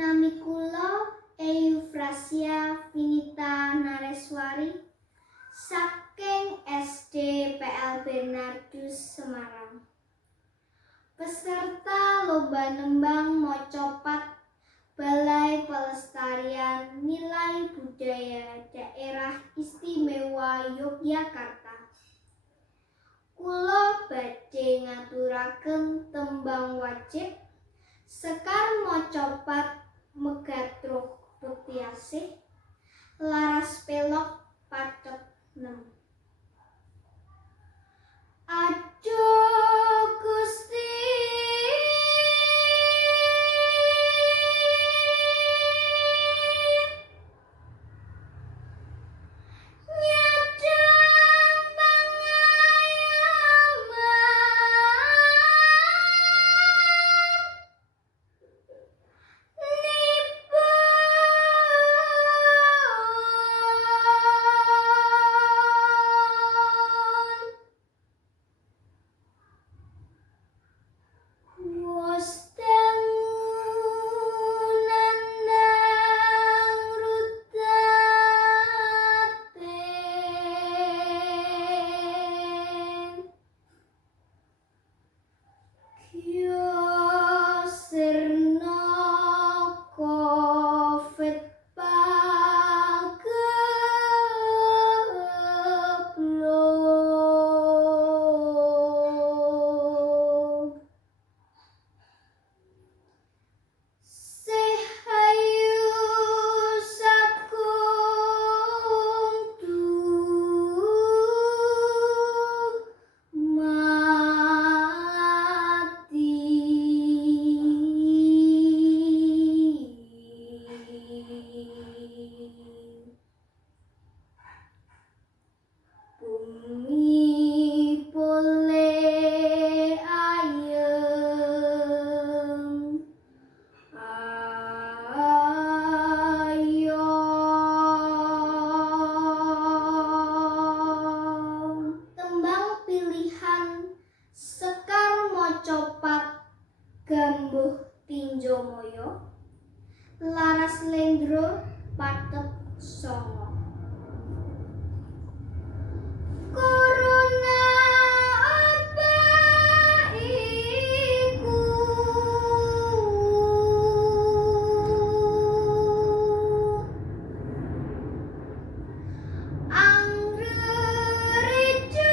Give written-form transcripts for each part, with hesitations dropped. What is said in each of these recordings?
Nami kula Eufrasia Vinita Nareswari saking SD PL Bernardus Semarang. Peserta Lomba Nembang Macapat Balai Pelestarian Nilai Budaya Daerah Istimewa Yogyakarta. Kula badhe ngaturaken tembang wajib sekar macapat Megatruh Bekti Asih Laras Pelog Pathet 6. Aduh Gusti Gambuh Tinjomaya Laras Slendro Pathet Sanga. Corona apa iku angrerejo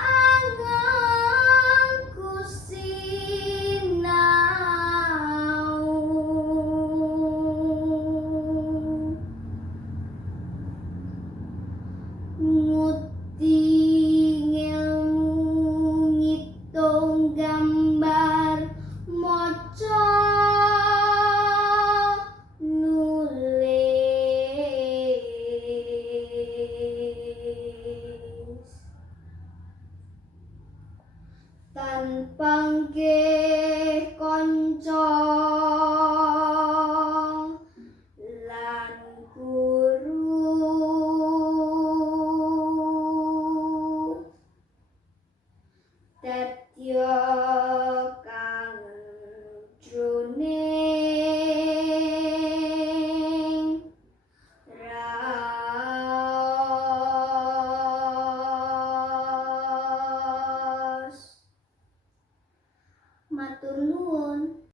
anganku sinau nguting ilmu ngitung gambar maca